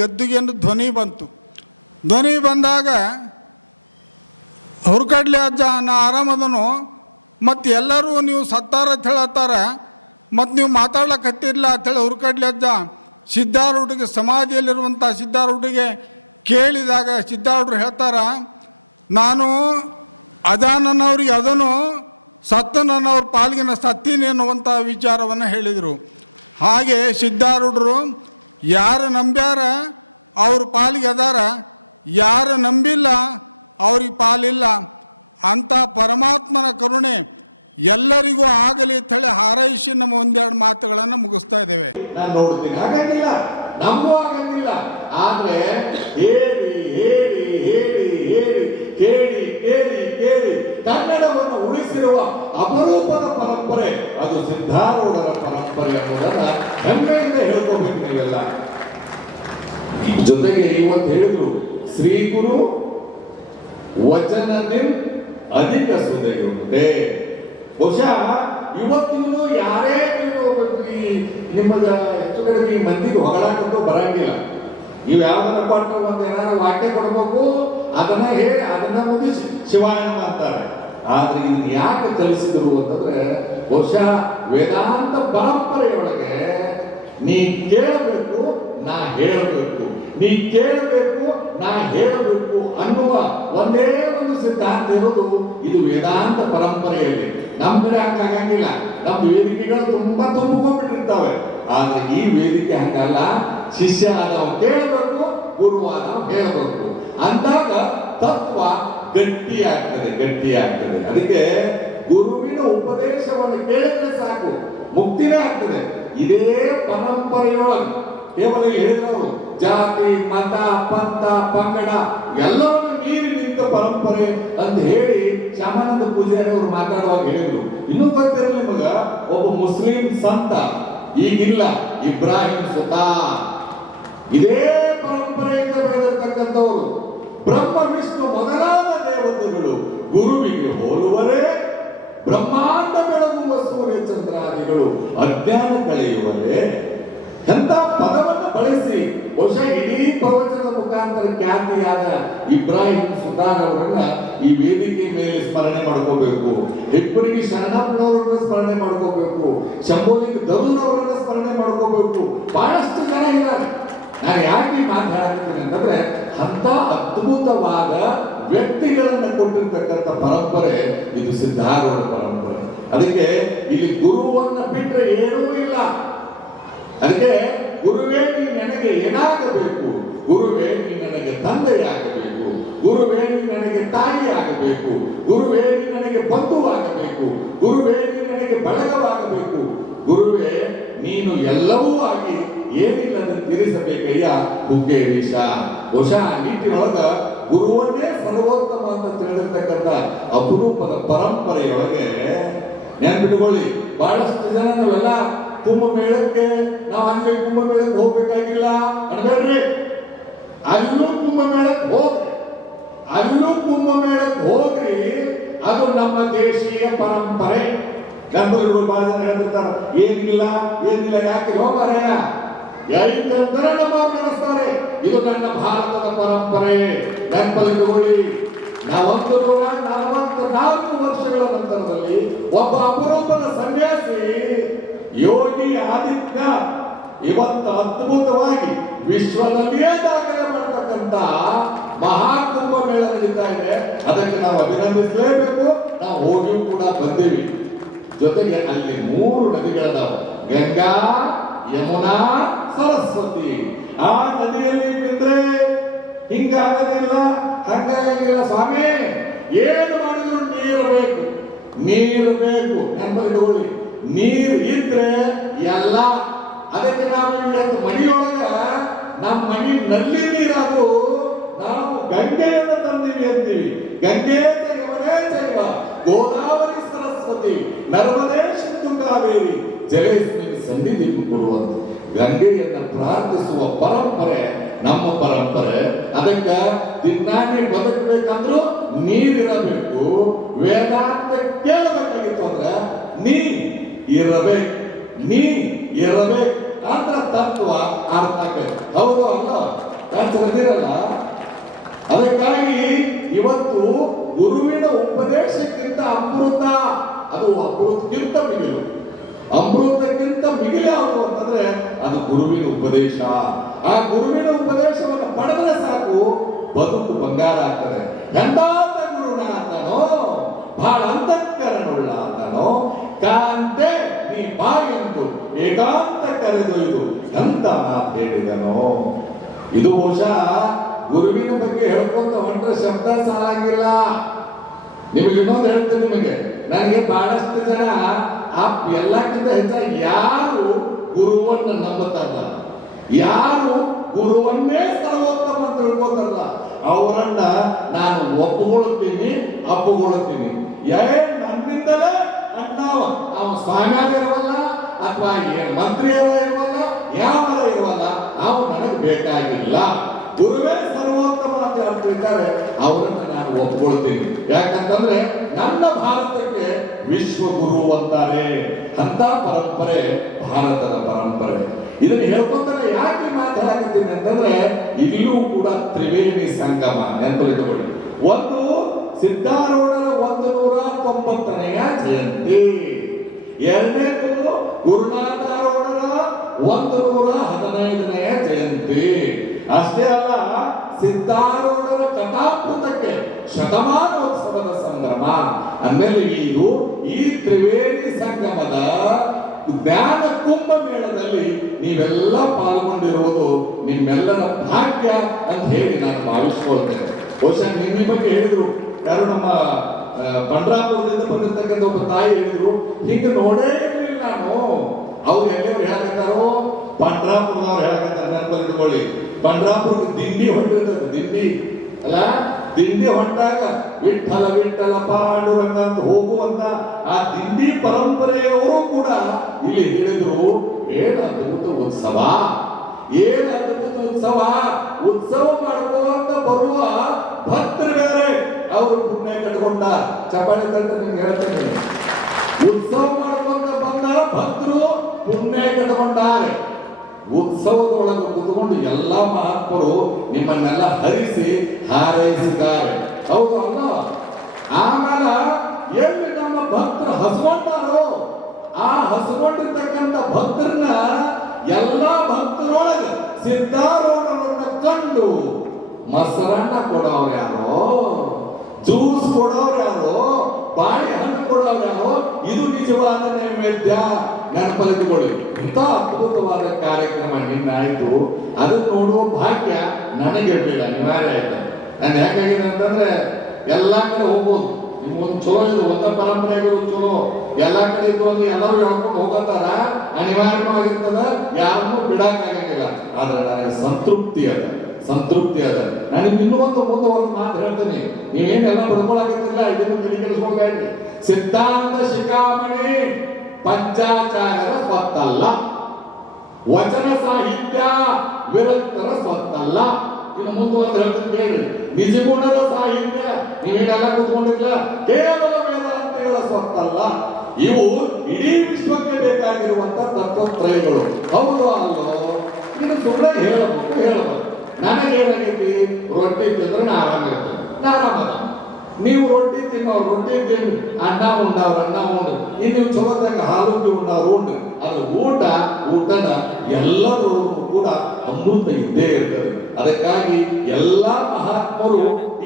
ಗದ್ದುಗೆಯನ್ನು ಧ್ವನಿ ಬಂತು. ಧ್ವನಿ ಬಂದಾಗ ಹುರ್ಕಡ್ಲಿ ಅಜ್ಜ ನಾ ಆರಾಮದನು, ಮತ್ತು ಎಲ್ಲರೂ ನೀವು ಸತ್ತಾರ ಅಂತ ಹೇಳತ್ತಾರ, ಮತ್ತು ನೀವು ಮಾತಾಡ್ಲಕ್ಕತ್ತಿರಲಿಲ್ಲ ಅಂಥೇಳಿ ಹುರ್ಕಡ್ಲಿ ಅಜ್ಜ ಸಿದ್ಧಾರೂಢಿಗೆ ಸಮಾಧಿಯಲ್ಲಿರುವಂಥ ಸಿದ್ಧಾರೂಢಿಗೆ ಕೇಳಿದಾಗ ಸಿದ್ಧಾರೂಢರು ಹೇಳ್ತಾರ, ನಾನು ಅದಾನನ್ನವ್ರಿಗೆ ಅದನ್ನು ಸತ್ತು ನನ್ನವ್ರ ಪಾಲ್ಗಿನ ಸತ್ತೀನಿ ಅನ್ನುವಂಥ ವಿಚಾರವನ್ನು ಹೇಳಿದರು. ಹಾಗೆ ಸಿದ್ಧಾರೂಢರು ಯಾರು ನಂಬ್ಯಾರ ಅವ್ರ ಪಾಲಿಗೆ ಅದಾರ, ಯಾರು ನಂಬಿಲ್ಲ ಅವ್ರಿಗೆ ಪಾಲಿಲ್ಲ ಅಂಥ ಪರಮಾತ್ಮನ ಕರುಣೆ ಎಲ್ಲರಿಗೂ ಆಗಲಿ ಅಂತೇಳಿ ಹಾರೈಸಿ ನಮ್ಮ ಒಂದೆರಡು ಮಾತುಗಳನ್ನು ಮುಗಿಸ್ತಾ ಇದ್ದೇವೆ. ನಾನು ನೋಡ್ತೀನಿ, ಹಾಗಂಗಿಲ್ಲ, ನಮಗೂ ಆಗಂಗಿಲ್ಲ. ಆದ್ರೆ ಹೇಳಿ ಹೇಳಿ ಹೇಳಿ ಹೇಳಿ ಕೇಳಿ ಕೇಳಿ ಕೇಳಿ ಕನ್ನಡವನ್ನು ಉಳಿಸಿರುವ ಅಪರೂಪದ ಪರಂಪರೆ ಅದು ಸಿದ್ಧಾರೂಢರ ಪರಂಪರೆ ಅನ್ನೋದನ್ನ ಹೆಮ್ಮೆಯಿಂದ ಹೇಳ್ಕೋಬೇಕು ನೀವೆಲ್ಲ. ಜೊತೆಗೆ ಇವತ್ತು ಹೇಳಿದ್ರು, ಶ್ರೀ ಗುರು ವಚನ ಅಧಿಕ ಸುದೆಯುಂಟೆ. ಬಹುಶಃ ಇವತ್ತಿಗೂ ಯಾರೇ ನಿಮಗ ಹೆಚ್ಚು ಕಡಿಮೆ ಈ ಮಂದಿಗೆ ಹೊಗಳಾಕಂತೂ ಬರಂಗಿಲ್ಲ. ನೀವು ಯಾವ್ದಾರ ಕೊಟ್ಟರೆ ಒಂದು ಏನಾರ ವಾಕ್ಯ ಕೊಡ್ಬೇಕು, ಅದನ್ನ ಹೇಳಿ ಅದನ್ನ ಮುಗಿಸಿ ಶಿವಾಯನ ಅಂತಾರೆ. ಆದ್ರೆ ಇದನ್ನ ಯಾಕೆ ಕಲಿಸಿದ್ರು ಅಂತಂದ್ರೆ, ಬಹುಶಃ ವೇದಾಂತ ಪರಂಪರೆಯೊಳಗೆ ನೀ ಕೇಳಬೇಕು, ನಾ ಹೇಳಬೇಕು, ನೀ ಕೇಳಬೇಕು, ನಾ ಹೇಳಬೇಕು ಅನ್ನುವ ಒಂದೇ ಒಂದು ಸಿದ್ಧಾಂತ ಇರೋದು ಇದು ವೇದಾಂತ ಪರಂಪರೆಯಲ್ಲಿ. ನಮ್ಮ ಕಡೆ ಹಂಗಾಗಂಗಿಲ್ಲ. ನಮ್ದು ವೇದಿಕೆಗಳು ತುಂಬಾ ತುಂಬಿಕೊಂಡ್ಬಿಟ್ಟಿರ್ತಾವೆ. ಆದ್ರೆ ಈ ವೇದಿಕೆ ಹಂಗಲ್ಲ. ಶಿಷ್ಯ ಆದವ ಕೇಳಬೇಕು, ಗುರುವಾದವ ಹೇಳಬೇಕು ಅಂದಾಗ ತತ್ವ ಗಟ್ಟಿಯಾಗ್ತದೆ, ಗಟ್ಟಿಯಾಗ್ತದೆ. ಅದಕ್ಕೆ ಗುರುವಿನ ಉಪದೇಶವನ್ನು ಕೇಳಿದ್ರೆ ಸಾಕು, ಮುಕ್ತಿನೇ ಆಗ್ತದೆ. ಇದೇ ಪರಂಪರೆಯೊಳಗೆ ಕೇವಲ ಹೇಳಿದ್ರು ಜಾತಿ, ಮತ, ಪಂಥ, ಪಂಗಡ ಎಲ್ಲವನ್ನು ಮೀರಿ ನಿಂತ ಪರಂಪರೆ ಅಂತ ಹೇಳಿ ಶ್ಯಾಮಾನಂದ ಪೂಜಾರಿ ಅವರು ಮಾತಾಡುವಾಗ ಹೇಳಿದ್ರು. ಇನ್ನೂ ಗೊತ್ತಿರಲಿ ನಿಮಗ, ಒಬ್ಬ ಮುಸ್ಲಿಂ ಸಂತ ಈಗಿಲ್ಲ, ಇಬ್ರಾಹಿಂ ಸುತಾ, ಇದೇ ಪರಂಪರೆಯಿಂದ ಬೆಳೆದಿರ್ತಕ್ಕಂಥವರು. ಬ್ರಹ್ಮ ವಿಷ್ಣು ಮೊದಲಾದ ದೇವತೆಗಳು ಗುರುವಿಗೆ ಹೋಲುವರೇ, ಬ್ರಹ್ಮಾಂಡ ಬೆಳಗುವ ಸೂರ್ಯ ಚಂದ್ರಾದಿಗಳು ಅಜ್ಞಾನ ಕಳೆಯುವರೇ ಎಂತ ಪದವನ್ನು ಬಳಸಿ ಬಹುಶಃ ಇಡೀ ಪ್ರವಚನದ ಮುಖಾಂತರ ಖ್ಯಾತಿಯಾದ ಇಬ್ರಾಹಿಂ ಸುತಾರ್ ಅವರನ್ನ ಈ ವೇದಿಕೆ ಮೇಲೆ ಸ್ಮರಣೆ ಮಾಡ್ಕೋಬೇಕು. ಹೆಬ್ಬರಿಗೆ ಶರಣಪ್ಪನವರನ್ನ ಸ್ಮರಣೆ ಮಾಡ್ಕೋಬೇಕು. ಶಂಭೋಲಿಂಗ ದರೂರ್ ಅವರನ್ನ ಸ್ಮರಣೆ ಮಾಡ್ಕೋಬೇಕು. ಬಹಳಷ್ಟು ಜನ ಇದ್ದಾರೆ. ನಾನು ಯಾಕೆ ಮಾತಾಡ್ತೀನಿ ಅಂತಂದ್ರೆ, ಅಂತ ಅದ್ಭುತವಾದ ವ್ಯಕ್ತಿಗಳನ್ನ ಕೊಟ್ಟಿರ್ತಕ್ಕಂಥ ಪರಂಪರೆ ಇದು ಸಿದ್ಧಾರೂಢ ಪರಂಪರೆ. ಅದಕ್ಕೆ ಇಲ್ಲಿ ಗುರುವನ್ನ ಬಿಟ್ರೆ ಏನೂ ಇಲ್ಲ. ಅದಕ್ಕೆ ಗುರುವೇ ನೀ ನನಗೆ ಏನಾಗಬೇಕು, ಗುರುವೇ ನೀ ನನಗೆ ತಂದೆಯಾಗಬೇಕು, ಗುರುವೇ ನೀ ನನಗೆ ತಾಯಿಯಾಗಬೇಕು, ಗುರುವೇ ನೀ ನನಗೆ ಬಂಧುವಾಗಬೇಕು, ಗುರುವೇ ನೀ ನನಗೆ ಬಳಗವಾಗಬೇಕು, ಗುರುವೇ ನೀನು ಎಲ್ಲವೂ ಆಗಿ ಏನಿಲ್ಲದನ್ನು ತೀರಿಸಬೇಕಯ್ಯ ಹುಗ್ಗೇರೀಶ. ಬಹುಶಃ ನಿಟ್ಟಿನೊಳಗ ಗುರುವನ್ನೇ ಸರ್ವೋತ್ತಮ ಅಂತ ತಿಳಿದಿರ್ತಕ್ಕಂಥ ಅಪರೂಪದ ಪರಂಪರೆಯೊಳಗೆ ನೆನ್ಪಿಟ್ಕೊಳ್ಳಿ. ಬಹಳಷ್ಟು ಜನ ನಾವೆಲ್ಲ ಕುಂಭಮೇಳಕ್ಕೆ ನಾವು ಅಲ್ಲಿ ಕುಂಭಮೇಳಕ್ಕೆ ಹೋಗ್ಬೇಕಾಗಿಲ್ಲ ಅನ್ಬೇಡ್ರಿ. ಅಲ್ಲೂ ಕುಂಭಮೇಳಕ್ಕೆ ಹೋಗ್ರಿ, ಅಲ್ಲೂ ಕುಂಭಮೇಳಕ್ಕೆ ಹೋಗ್ರಿ. ಅದು ನಮ್ಮ ದೇಶೀಯ ಪರಂಪರೆ. ಗಂಬಲಿಗಳು ಬಹಳ ಜನ ಹೇಳ್ತಿರ್ತಾರ, ಏನಿಲ್ಲ ಏನಿಲ್ಲ, ಯಾಕೆ ಹೋಗಾರಯ್ಯ, ಐದಂತರ ನಮ್ಮವ್ರು ನಡೆಸ್ತಾರೆ. ಇದು ನನ್ನ ಭಾರತದ ಪರಂಪರೆ. ಗಂಬಲಿಗಳು ನಾವೊಂದು 144 ವರ್ಷಗಳ ನಂತರದಲ್ಲಿ ಒಬ್ಬ ಅಪರೂಪದ ಸನ್ಯಾಸಿ ಯೋಗಿ ಆದಿತ್ಯನಾಥ್ ಇವತ್ತು ಅದ್ಭುತವಾಗಿ ವಿಶ್ವದಲ್ಲಿಯೇ ದಾಖಲೆ ಮಾಡತಕ್ಕಂತ ಮಹಾಕುಂಭ ಮೇಳ ನಡೀತಾ ಇದೆ. ಅದಕ್ಕೆ ನಾವು ಅಭಿನಂದಿಸಲೇಬೇಕು. ನಾವು ಹೋಗಿಯೂ ಕೂಡ ಬಂದೇವಿ. ಜೊತೆಗೆ ಅಲ್ಲಿ 3 ನದಿಗಳದಾವ, ಗಂಗಾ, ಯಮುನಾ, ಸರಸ್ವತಿ. ಆ ನದಿಯಲ್ಲಿ ಬಿದ್ರೆ ಹಿಂಗಾಗದಿಲ್ಲ, ಹಂಗಾಗಂಗಿಲ್ಲ ಸ್ವಾಮಿ. ಏನು ಮಾಡಿದ್ರು ನೀರು ಬೇಕು, ನೀರು ಬೇಕು. ನೆನಪಲ್ಲಿಟ್ಕೊಳ್ಳಿ, ನೀರ್ ಇದ್ರೆ ಎಲ್ಲ. ಅದಕ್ಕೆ ನಾವು ಇವತ್ತು ಮನೆಯೊಳಗ ನಮ್ಮ ಮನೆ ನಲ್ಲಿ ನೀರಾದ್ರೂ ನಾವು ಗಂಗೆಯನ್ನು ತಂದೀವಿ ಅಂತೀವಿ. ಗಂಗೆ ಯಮುನೇ ಚೈವ ಗೋದಾವರಿ ಸರಸ್ವತಿ ನರ್ಮದೇ ಸಿಂಧು ಕಾವೇರಿ ಜಲೇಸ್ಮಿನ್ ಸನ್ನಿಧಿ ಕೊಡುವಂತ ಗಂಗೆಯನ್ನ ಪ್ರಾರ್ಥಿಸುವ ಪರಂಪರೆ ನಮ್ಮ ಪರಂಪರೆ. ಅದಕ್ಕ ದಿನಾನೇ ಬದುಕಬೇಕಂದ್ರೂ ನೀರಿರಬೇಕು. ವೇದಾಂತ ಕೇಳಬೇಕಾಗಿತ್ತು ಅಂದ್ರೆ ನೀ ಇರಬೇಕು, ನೀ ಇರಬೇಕು ಅದ್ರ ತತ್ವ ಅರ್ಥ ಹೌದು ಅಲ್ಲ ಕಾಣಿರಲ್ಲ. ಅದಕ್ಕಾಗಿ ಇವತ್ತು ಗುರುವಿನ ಉಪದೇಶಕ್ಕಿಂತ ಅಮೃತ, ಅದು ಅಮೃತಕ್ಕಿಂತ ಮಿಗಿಲು. ಅಮೃತಕ್ಕಿಂತ ಮಿಗಿಲು ಯಾವುದು ಅಂತಂದ್ರೆ ಅದು ಗುರುವಿನ ಉಪದೇಶ. ಆ ಗುರುವಿನ ಉಪದೇಶವನ್ನು ಪಡೆದ್ರೆ ಸಾಕು, ಬದುಕು ಬಂಗಾರ ಆಗ್ತದೆ. ಎಂದಾದ ಗುರುನಾಥನೋ ಬಹಳ ಅಂತಃಕರಣುಳ್ಳಾತನೋ ಕಾಂತೆ ನೀ ಬಾ ಎಂದು ಏಕಾಂತ ಕರೆದೊಯ್ದು ಎಂತ ಮಾತು ಹೇಳಿದನೋ. ಇದು ಬಹುಶಃ ಗುರುವಿನ ಬಗ್ಗೆ ಹೇಳ್ಕೊಂತ ಹೊಂಟ್ರೆ ಶಬ್ದ ಸಾಲಂಗಿಲ್ಲ. ನಿಮಗೆ ಇನ್ನೊಂದು ಹೇಳ್ತೇನೆ, ನಿಮಗೆ ನನಗೆ ಬಹಳಷ್ಟು ಜನ ಎಲ್ಲಕ್ಕಿಂತ ಹೆಚ್ಚಾಗಿ ಯಾರು ಗುರುವನ್ನು ನಂಬುತ್ತಾರಲ್ಲ, ಯಾರು ಗುರುವನ್ನೇ ಸರ್ವೋತ್ತಮ ಅಂತ ತಿಳ್ಕೋತಾರಲ್ಲ, ಅವರನ್ನ ನಾನು ಒಪ್ಪುಗೊಳ್ತೀನಿ, ಅಪ್ಪುಗೊಳ್ತೀನಿ. ನನ್ನಿಂದಲೇ ಅವ ಸ್ವಾಮ್ಯಾರ ಇರುವಲ್ಲ, ಅಥವಾ ಮಂತ್ರಿಯರ ಇರುವಲ್ಲ, ಯಾವರ ಇರುವಲ್ಲ, ಅವು ನನಗೆ ಬೇಕಾಗಿಲ್ಲ. ಗುರುವೇ ಸರ್ವೋತ್ತಮ ಅಂತ ಹೇಳ್ತಿದ್ದಾರೆ, ಅವರನ್ನು ನಾನು ಒಪ್ಕೊಳ್ತೀನಿ. ಯಾಕಂತಂದ್ರೆ ನನ್ನ ಭಾರತಕ್ಕೆ ವಿಶ್ವಗುರು ಅಂತಾರೆ. ಅಂತ ಪರಂಪರೆ ಭಾರತದ ಪರಂಪರೆ. ಇದನ್ನು ಹೇಳ್ಕೊಂತಾನೆ ಯಾಕೆ ಮಾತಾಡಕತ್ತೀನಿ ಅಂತಂದ್ರೆ, ಇಲ್ಲೂ ಕೂಡ ತ್ರಿವೇಣಿ ಸಂಗಮ ನೆನಪಲ್ಲಿಟ್ಟುಕೊಳ್ಳಿ. ಒಂದು ಸಿದ್ಧಾರೂಢರ 190ನೆಯ ಜಯಂತಿ, ಎರಡನೇದು ಗುರುನಾಥಾರೂಢರ 115ನೆಯ ಜಯಂತಿ. ಅಷ್ಟೇ ಅಲ್ಲ, ಸಿದ್ಧಾರೂಢರ ಕಥಾಮೃತಕ್ಕೆ ಶತಮಾನೋತ್ಸವದ ಸಂಭ್ರಮ. ಅಂದಮೇಲೆ ಇದು ಈ ತ್ರಿವೇಣಿ ಸಂಗಮದ ಜ್ಞಾನ ಕುಂಭ ಮೇಳದಲ್ಲಿ ನೀವೆಲ್ಲ ಪಾಲ್ಗೊಂಡಿರುವುದು ನಿಮ್ಮೆಲ್ಲರ ಭಾಗ್ಯ ಅಂತ ಹೇಳಿ ನಾನು ಭಾವಿಸ್ಕೊಳ್ತೇನೆ. ಬಹುಶಃ ನಿಮ್ಮ ಬಗ್ಗೆ ಹೇಳಿದ್ರು, ಯಾರು ನಮ್ಮ ಪಂಡ್ರಾಪುರದಿಂದ ಬಂದಿರ್ತಕ್ಕಂಥ ಒಬ್ಬ ತಾಯಿ ಹೇಳಿದ್ರು, ಹೀಗೆ ನೋಡೇ ಇರಲಿಲ್ಲ ನಾನು. ಅವ್ರು ಎಲ್ಲಿಯವ್ರು ಹೇಳಕತ್ತಾರೋ, ಪಂಡ್ರಾಪುರದವ್ರು ಹೇಳಕತ್ತಾರ. ನೆನಪಲ್ಲಿಟ್ಕೊಳ್ಳಿ, ಪಂಡ್ರಾಪುರಕ್ಕೆ ದಿಂಡಿ ಹೊಂಟಿರ್ತದೆ. ದಿಂಡಿ ಅಲ್ಲ, ದಿಂಡಿ ಹೊಂಟಾಗ ವಿಠಲ ವಿಠಲ ಪಾಂಡುರಂಗ ಅಂತ ಹೋಗುವಂತ ಆ ದಿಂಡಿ ಪರಂಪರೆಯವರು ಕೂಡ ಇಲ್ಲಿ ಹೇಳಿದ್ರು, ಏನ್ ಅದ್ಭುತ ಉತ್ಸವ, ಏನ್ ಅದ್ಭುತ ಉತ್ಸವ. ಉತ್ಸವ ಮಾಡ್ಕೊಂತ ಬರುವ ಭಕ್ತರು ಬೇರೆ, ಅವರು ಪುಣ್ಯ ಕಟ್ಕೊಂಡ. ಚಪ್ಪಾಳೆ ತಂಡ ನಿಮ್ಗೆ ಹೇಳ್ತೇನೆ, ಉತ್ಸವ ಮಾಡ್ಕೊಂತ ಬಂದ ಭಕ್ತರು ಪುಣ್ಯ ಕಟ್ಕೊಂಡಾರೆ. ಉತ್ಸವದೊಳಗೆ ಕುತ್ಕೊಂಡು ಎಲ್ಲ ಮಹಾತ್ಮರು ನಿಮ್ಮನ್ನೆಲ್ಲ ಹರಿಸಿ ಹಾರೈಸಿದ್ದಾರೆ. ಹೌದು ಅಲ್ಲ? ಆಮೇಲೆ ಎಲ್ಲಿ ನಮ್ಮ ಭಕ್ತರು ಹಸ್ಕೊಂಡಾರೋ, ಆ ಹಸ್ಕೊಂಡಿರ್ತಕ್ಕಂಥ ಭಕ್ತರನ್ನ ಎಲ್ಲ ಭಕ್ತರೊಳಗೆ ಸಿದ್ಧಾರೂಢರನ್ನ ಕಂಡು ಮೊಸರನ್ನ ಕೊಡೋರು ಯಾರೋ, ಜ್ಯೂಸ್ ಕೊಡೋರು ಯಾರೋ, ಬಾಳೆಹಣ್ಣು ಕೊಡೋರು ಯಾರೋ, ಇದು ನಿಜವಾದ ನೈವೇದ್ಯ. ನೆನಪಲ್ಲಿಟ್ಕೊಳ್ಳಿ, ಇಂಥ ಅದ್ಭುತವಾದ ಕಾರ್ಯಕ್ರಮ ನಿನ್ನಾಯ್ತು. ಅದನ್ನ ನೋಡುವ ಭಾಗ್ಯ ನನಗಿರ್ಲಿಲ್ಲ, ಅನಿವಾರ್ಯ ಆಯ್ತು. ನಾನು ಯಾಕಾಗಿದೆ ಅಂತಂದ್ರೆ ಎಲ್ಲಾ ಕಡೆ ಹೋಗ್ಬೋದು, ನಿಮ್ಗೊಂದು ಚಲೋ ಇದು, ಒಂದ ಪರಂಪರೆಗಳು ಚಲೋ, ಎಲ್ಲಾ ಕಡೆ ಇದ್ದು ಅಂದ್ರೆ ಎಲ್ಲರೂ ಹೇಳ್ಕೊಂಡು ಹೋಗತ್ತಾರ, ಅನಿವಾರ್ಯವಾಗಿರ್ತದ, ಯಾರನ್ನೂ ಬಿಡಕ್ಕಾಗಂಗಿಲ್ಲ. ಆದ್ರೆ ನನಗೆ ಸಂತೃಪ್ತಿ ಅದ, ಸಂತೃಪ್ತಿ ಅದ. ನಾನು ನಿಮ್ಗೆ ಇನ್ನೂ ಮುಂದೆ ಒಂದು ಮಾತು ಹೇಳ್ತೇನೆ, ನೀವೇನೆಲ್ಲ ಪಡ್ಕೊಳಕತ್ತಿಲ್ಲ, ಇದನ್ನು ತಲೆ ಕೆಡಿಸ್ಕೊಳ್ಬೇಡಿ. ಸಿದ್ಧಾಂತ ಶಿಖಾಮಣಿ ಪಂಚಾಚಾರ್ಯರ ಸ್ವತ್ತಲ್ಲ, ವಚನ ಸಾಹಿತ್ಯ ವಿರಕ್ತರ ಸ್ವತ್ತಲ್ಲ. ಇನ್ನು ಮುಂದುವರೆದು ಹೇಳ್ತೇನೆ ಕೇಳ್ರಿ, ನಿಜಗುಣರ ಸಾಹಿತ್ಯ ನೀವೇನೆಲ್ಲ ಕೂತ್ಕೊಂಡಿಲ್ಲ, ಕೇವಲ ವೇದಾಂತಿಗಳ ಸ್ವತ್ತಲ್ಲ. ಇವು ಇಡೀ ವಿಶ್ವಕ್ಕೆ ಬೇಕಾಗಿರುವಂತ ತತ್ವತ್ರಯಗಳು. ಹೌದು ಅಲ್ಲೋ? ಇನ್ನು ಸುಮ್ಮನೆ ಹೇಳಬಹುದು. ನನಗೇನಾಗೈತಿ, ರೊಟ್ಟಿ ತಿಂದ್ರೆ ನಾ ಆರಾಮಿರ್ತೇನೆ, ನಾ ಆರಾಮದ. ನೀವು ರೊಟ್ಟಿ ತಿನ್ನೋರು ರೊಟ್ಟಿ ತಿಂದು, ಅನ್ನ ಉಂಡವ್ರು ಅನ್ನ ಉಂಡು, ಇನ್ನು ನೀವು ಚಲೋದಾಗ ಹಾಲುಂಡಿ ಉಂಡವ್ರು ಉಂಡು. ಅದ್ರ ಊಟನ ಎಲ್ಲದರೊಳಗೂ ಕೂಡ ಅಮೃತ ಇದ್ದೇ ಇರ್ತದೆ. ಅದಕ್ಕಾಗಿ ಎಲ್ಲಾ ಮಹಾತ್ಮರು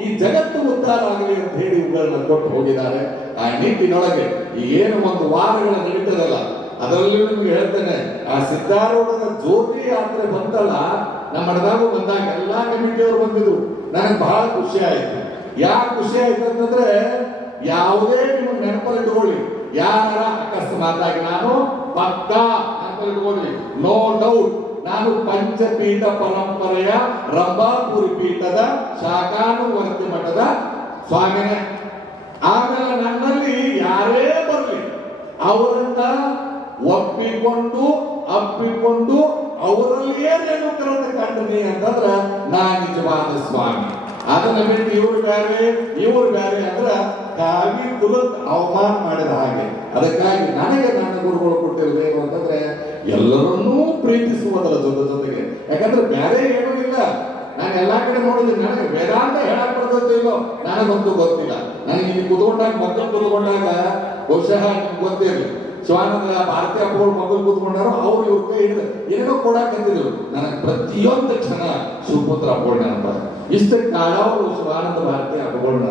ಈ ಜಗತ್ತು ಉದ್ಧಾರ ಆಗಲಿ ಅಂತ ಹೇಳಿ ಇವುಗಳನ್ನ ಕೊಟ್ಟು ಹೋಗಿದ್ದಾರೆ. ಆ ನಿಟ್ಟಿನೊಳಗೆ ಈ ಏನು ಒಂದು ವಾರಗಳ ನಡೀತದಲ್ಲ, ಅದರಲ್ಲೂ ನಿಮ್ಗೆ ಹೇಳ್ತೇನೆ, ಆ ಸಿದ್ಧಾರೂಢರ ಜ್ಯೋತಿ ಯಾತ್ರೆ ಬಂತಲ್ಲ, ನಮ್ಮ ಮಠದಾಗೂ ಬಂದಾಗ ಎಲ್ಲಾ ಕಮಿಟಿಯವರು ಬಂದಿದ್ರು. ನನಗೆ ಬಹಳ ಖುಷಿ ಆಯ್ತು. ಯಾಕೆ ಖುಷಿ ಆಯ್ತು ಅಂತಂದ್ರೆ, ಯಾವುದೇ ನಿಮಗೆ ನೆನಪಲ್ಲಿಟ್ಕೊಳ್ಳಿ, ಯಾರ ಅಕಸ್ಮಾತಾಗಿ ನಾನು ಪಕ್ಕ ನೆನಪಲ್ಲಿಟ್ಕೊಳ್ಳಿ, ನೋ ಡೌಟ್, ನಾನು ಪಂಚಪೀಠ ಪರಂಪರೆಯ ರಂಭಾಪುರಿ ಪೀಠದ ಶಾಖಾನುವರ್ತಿ ಮಠದ ಸ್ವಾಮಿನೇ. ಆಮೇಲೆ ನನ್ನಲ್ಲಿ ಯಾರೇ ಬರಲಿ ಅವರನ್ನ ಒಪ್ಪಿಕೊಂಡು ಅಪ್ಪಿಕೊಂಡು ಅವರಲ್ಲಿಯೇ ರೇಣುಕರನ್ನು ಕಂಡ್ರಿ ಅಂತಂದ್ರೆ ನಾ ನಿಜವಾದ ಸ್ವಾಮಿ. ಅದನ್ನ ಬಿಟ್ಟು ಇವ್ರು ಬೇರೆ ಇವ್ರು ಬೇರೆ ಅಂದ್ರ ಕಾವಿ ಕುಲಕ್ಕೆ ಅವಮಾನ ಮಾಡಿದ ಹಾಗೆ. ಅದಕ್ಕಾಗಿ ನನಗೆ ನನ್ನ ಗುರುಗಳು ಕೊಟ್ಟಿರಬೇಕು ಅಂತಂದ್ರೆ ಎಲ್ಲರನ್ನೂ ಪ್ರೀತಿಸುವುದರ ಜೊತೆಗೆ, ಯಾಕಂದ್ರೆ ಬೇರೆ ಏನೂ ಇಲ್ಲ. ನಾನು ಎಲ್ಲಾ ಕಡೆ ನೋಡಿದ್ದೀನಿ, ನನಗೆ ವೇದಾಂತ ಹೇಳಕ್ ಬರ್ತೈತೋ ಇಲ್ಲೋ ನನಗಂತೂ ಗೊತ್ತಿಲ್ಲ. ನನಗೆ ಇಲ್ಲಿ ಕೂತ್ಕೊಂಡಾಗ ಮಕ್ಕಳು ಕೂತ್ಕೊಂಡಾಗ ಬಹುಶಃ ನಿಮ್ಗೆ ಗೊತ್ತಿರಲಿ, ಶಿವಾನಂದ ಭಾರತೀಯ ಅಪ್ಪಗಳು ಮಕ್ಕಳು ಕೂತ್ಕೊಂಡಾರು, ಅವ್ರು ಇವ್ರ ಕೈ ಹಿಡಿದು ಏನೇನೋ ಕೊಡಾಕಂತಿದ್ರು. ನನಗೆ ಪ್ರತಿಯೊಂದು ಕ್ಷಣ ಶಿವಪುತ್ರ ಅಪ್ಪಗಳು ನೆನಪ. ಇಷ್ಟ ಕಾಳವರು ಶಿವಾನಂದ ಭಾರತೀಯ ಅಪ್ಪಗಳನ್ನ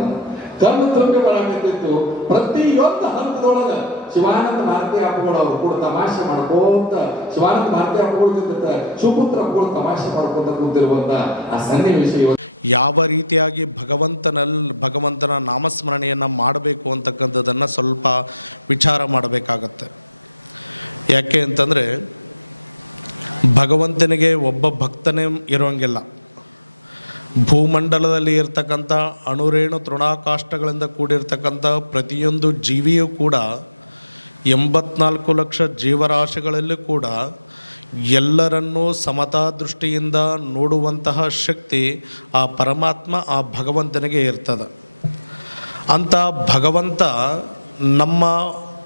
ಕಣ್ಣು ತುಂಬಿ ಬರಾಕಂತಿತ್ತು. ಪ್ರತಿಯೊಂದು ಹಂತದೊಳಗ ಶಿವಾನಂದ ಭಾರತೀಯ ಅಪ್ಪಗಳು ಅವರು ಕೂಡ ತಮಾಷೆ ಮಾಡ್ಕೋತ, ಶಿವಾನಂದ ಭಾರತೀಯ ಅಪ್ಪಗಳು ಜೊತೆ ಶಿವಪುತ್ರ ಅಪ್ಪಗಳು ತಮಾಷೆ ಮಾಡ್ಕೊಂತ ಕೂತಿರುವಂತ ಆ ಸನ್ನಿವೇಶ ಯಾವ ರೀತಿಯಾಗಿ ಭಗವಂತನ ನಾಮಸ್ಮರಣೆಯನ್ನು ಮಾಡಬೇಕು ಅಂತಕ್ಕಂಥದ್ದನ್ನು ಸ್ವಲ್ಪ ವಿಚಾರ ಮಾಡಬೇಕಾಗತ್ತೆ. ಯಾಕೆ ಅಂತಂದರೆ ಭಗವಂತನಿಗೆ ಒಬ್ಬ ಭಕ್ತನೇ ಇರೋಂಗಿಲ್ಲ. ಭೂಮಂಡಲದಲ್ಲಿ ಇರ್ತಕ್ಕಂಥ ಅಣುರೇಣು ತೃಣಾಕಾಷ್ಟಗಳಿಂದ ಕೂಡಿರ್ತಕ್ಕಂಥ ಪ್ರತಿಯೊಂದು ಜೀವಿಯೂ ಕೂಡ 84 ಲಕ್ಷ ಜೀವರಾಶಿಗಳಲ್ಲೂ ಕೂಡ ಎಲ್ಲರನ್ನೂ ಸಮತಾ ದೃಷ್ಟಿಯಿಂದ ನೋಡುವಂತಹ ಶಕ್ತಿ ಆ ಪರಮಾತ್ಮ, ಆ ಭಗವಂತನಿಗೆ ಇರ್ತದೆ. ಅಂಥ ಭಗವಂತ ನಮ್ಮ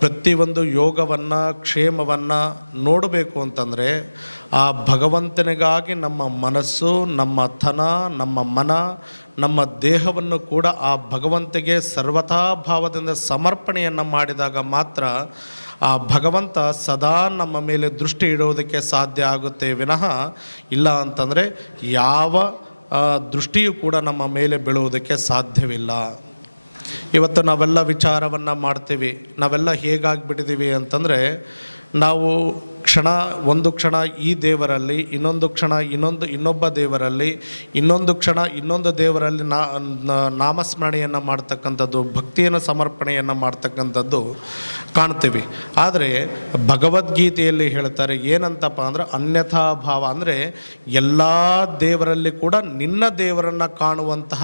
ಪ್ರತಿಯೊಂದು ಯೋಗವನ್ನು, ಕ್ಷೇಮವನ್ನು ನೋಡಬೇಕು ಅಂತಂದರೆ ಆ ಭಗವಂತನಿಗಾಗಿ ನಮ್ಮ ಮನಸ್ಸು, ನಮ್ಮ ತನ, ನಮ್ಮ ಮನ, ನಮ್ಮ ದೇಹವನ್ನು ಕೂಡ ಆ ಭಗವಂತನಿಗೆ ಸರ್ವಥಾ ಭಾವದಿಂದ ಸಮರ್ಪಣೆಯನ್ನು ಮಾಡಿದಾಗ ಮಾತ್ರ ಆ ಭಗವಂತ ಸದಾ ನಮ್ಮ ಮೇಲೆ ದೃಷ್ಟಿ ಇಡುವುದಕ್ಕೆ ಸಾಧ್ಯ ಆಗುತ್ತೆ ವಿನಃ ಇಲ್ಲ ಅಂತಂದರೆ ಯಾವ ದೃಷ್ಟಿಯೂ ಕೂಡ ನಮ್ಮ ಮೇಲೆ ಬೀಳುವುದಕ್ಕೆ ಸಾಧ್ಯವಿಲ್ಲ. ಇವತ್ತು ನಾವೆಲ್ಲ ವಿಚಾರವನ್ನು ಮಾಡ್ತೀವಿ. ನಾವೆಲ್ಲ ಹೇಗಾಗಿಬಿಟ್ಟಿದ್ದೀವಿ ಅಂತಂದರೆ, ನಾವು ಒಂದು ಕ್ಷಣ ಈ ದೇವರಲ್ಲಿ, ಇನ್ನೊಂದು ಕ್ಷಣ ಇನ್ನೊಬ್ಬ ದೇವರಲ್ಲಿ, ಇನ್ನೊಂದು ಕ್ಷಣ ಇನ್ನೊಂದು ದೇವರಲ್ಲಿ ನಾಮಸ್ಮರಣೆಯನ್ನು ಮಾಡ್ತಕ್ಕಂಥದ್ದು, ಭಕ್ತಿಯನ್ನು ಸಮರ್ಪಣೆಯನ್ನು ಮಾಡ್ತಕ್ಕಂಥದ್ದು ಕಾಣ್ತೀವಿ. ಆದರೆ ಭಗವದ್ಗೀತೆಯಲ್ಲಿ ಹೇಳ್ತಾರೆ ಏನಂತಪ್ಪ ಅಂದ್ರೆ ಅನ್ಯಥಾ ಭಾವ, ಅಂದರೆ ಎಲ್ಲ ದೇವರಲ್ಲಿ ಕೂಡ ನಿನ್ನ ದೇವರನ್ನು ಕಾಣುವಂತಹ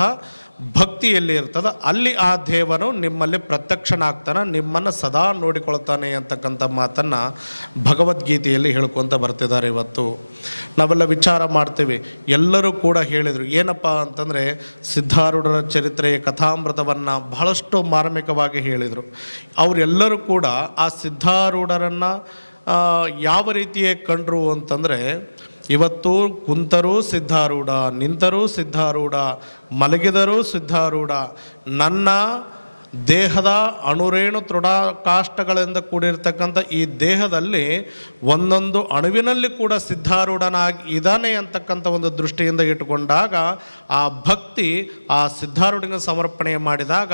ಭಕ್ತಿಯಲ್ಲಿ ಇರ್ತದೆ, ಅಲ್ಲಿ ಆ ದೇವನು ನಿಮ್ಮಲ್ಲಿ ಪ್ರತ್ಯಕ್ಷನಾಗ್ತಾನೆ, ನಿಮ್ಮನ್ನು ಸದಾ ನೋಡಿಕೊಳ್ತಾನೆ ಅಂತಕ್ಕಂಥ ಮಾತನ್ನು ಭಗವದ್ಗೀತೆಯಲ್ಲಿ ಹೇಳ್ಕೊತ ಬರ್ತಿದ್ದಾರೆ. ಇವತ್ತು ನಾವೆಲ್ಲ ವಿಚಾರ ಮಾಡ್ತೀವಿ. ಎಲ್ಲರೂ ಕೂಡ ಹೇಳಿದರು ಏನಪ್ಪ ಅಂತಂದರೆ, ಸಿದ್ಧಾರೂಢರ ಚರಿತ್ರೆಯ ಕಥಾಮೃತವನ್ನು ಬಹಳಷ್ಟು ಮಾರ್ಮಿಕವಾಗಿ ಹೇಳಿದರು. ಅವರೆಲ್ಲರೂ ಕೂಡ ಆ ಸಿದ್ಧಾರೂಢರನ್ನು ಯಾವ ರೀತಿಯೇ ಕಂಡರು ಅಂತಂದರೆ, ಇವತ್ತು ಕುಂತರೂ ಸಿದ್ಧಾರೂಢ, ನಿಂತರೂ ಸಿದ್ಧಾರೂಢ, ಮಲಗಿದರೂ ಸಿದ್ಧಾರೂಢ, ನನ್ನ ದೇಹದ ಅಣುರೇಣು ತೃಣಾಕಾಷ್ಟಗಳಿಂದ ಕೂಡಿರ್ತಕ್ಕಂಥ ಈ ದೇಹದಲ್ಲಿ ಒಂದೊಂದು ಅಣುವಿನಲ್ಲಿ ಕೂಡ ಸಿದ್ಧಾರೂಢನಾಗಿ ಇದ್ದಾನೆ ಅಂತಕ್ಕಂಥ ಒಂದು ದೃಷ್ಟಿಯಿಂದ ಇಟ್ಟುಕೊಂಡಾಗ ಆ ಭಕ್ತಿ ಆ ಸಿದ್ಧಾರೂಢನಿಗೆ ಸಮರ್ಪಣೆ ಮಾಡಿದಾಗ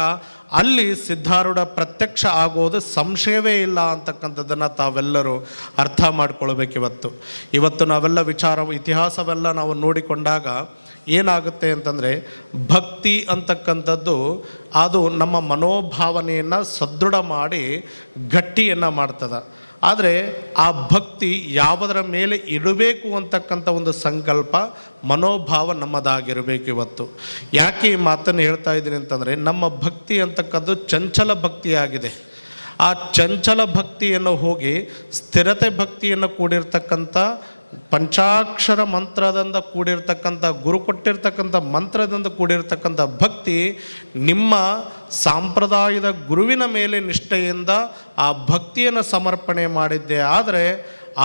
ಅಲ್ಲಿ ಸಿದ್ಧಾರೂಢ ಪ್ರತ್ಯಕ್ಷ ಆಗೋದು ಸಂಶಯವೇ ಇಲ್ಲ ಅಂತಕ್ಕಂಥದ್ದನ್ನು ತಾವೆಲ್ಲರೂ ಅರ್ಥ ಮಾಡ್ಕೊಳ್ಬೇಕು. ಇವತ್ತು ನಾವೆಲ್ಲ ಇತಿಹಾಸವೆಲ್ಲ ನಾವು ನೋಡಿಕೊಂಡಾಗ ಏನಾಗುತ್ತೆ ಅಂತಂದರೆ, ಭಕ್ತಿ ಅಂತಕ್ಕಂಥದ್ದು ಅದು ನಮ್ಮ ಮನೋಭಾವನೆಯನ್ನು ಸದೃಢ ಮಾಡಿ ಗಟ್ಟಿಯನ್ನು ಮಾಡ್ತದೆ. ಆದರೆ ಆ ಭಕ್ತಿ ಯಾವುದರ ಮೇಲೆ ಇಡಬೇಕು ಅಂತಕ್ಕಂಥ ಒಂದು ಸಂಕಲ್ಪ, ಮನೋಭಾವ ನಮ್ಮದಾಗಿರಬೇಕು. ಇವತ್ತು ಯಾಕೆ ಈ ಮಾತನ್ನು ಹೇಳ್ತಾ ಇದ್ದೀನಿ ಅಂತಂದರೆ, ನಮ್ಮ ಭಕ್ತಿ ಅಂತಕ್ಕಂಥದ್ದು ಚಂಚಲ ಭಕ್ತಿಯಾಗಿದೆ. ಆ ಚಂಚಲ ಭಕ್ತಿಯನ್ನು ಹೋಗಿ ಸ್ಥಿರತೆ ಭಕ್ತಿಯನ್ನು ಕೂಡಿರ್ತಕ್ಕಂಥ ಪಂಚಾಕ್ಷರ ಮಂತ್ರದಿಂದ ಕೂಡಿರ್ತಕ್ಕಂಥ, ಗುರು ಕೊಟ್ಟಿರ್ತಕ್ಕಂಥ ಮಂತ್ರದಿಂದ ಕೂಡಿರ್ತಕ್ಕಂಥ ಭಕ್ತಿ ನಿಮ್ಮ ಸಾಂಪ್ರದಾಯದ ಗುರುವಿನ ಮೇಲೆ ನಿಷ್ಠೆಯಿಂದ ಆ ಭಕ್ತಿಯನ್ನು ಸಮರ್ಪಣೆ ಮಾಡಿದ್ದೆ ಆದರೆ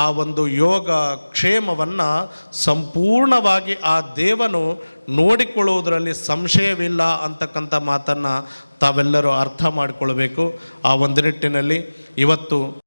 ಆ ಒಂದು ಯೋಗ ಕ್ಷೇಮವನ್ನು ಸಂಪೂರ್ಣವಾಗಿ ಆ ದೇವನು ನೋಡಿಕೊಳ್ಳುವುದರಲ್ಲಿ ಸಂಶಯವಿಲ್ಲ ಅಂತಕ್ಕಂಥ ಮಾತನ್ನು ತಾವೆಲ್ಲರೂ ಅರ್ಥ ಮಾಡಿಕೊಳ್ಬೇಕು. ಆ ಒಂದು ನಿಟ್ಟಿನಲ್ಲಿ ಇವತ್ತು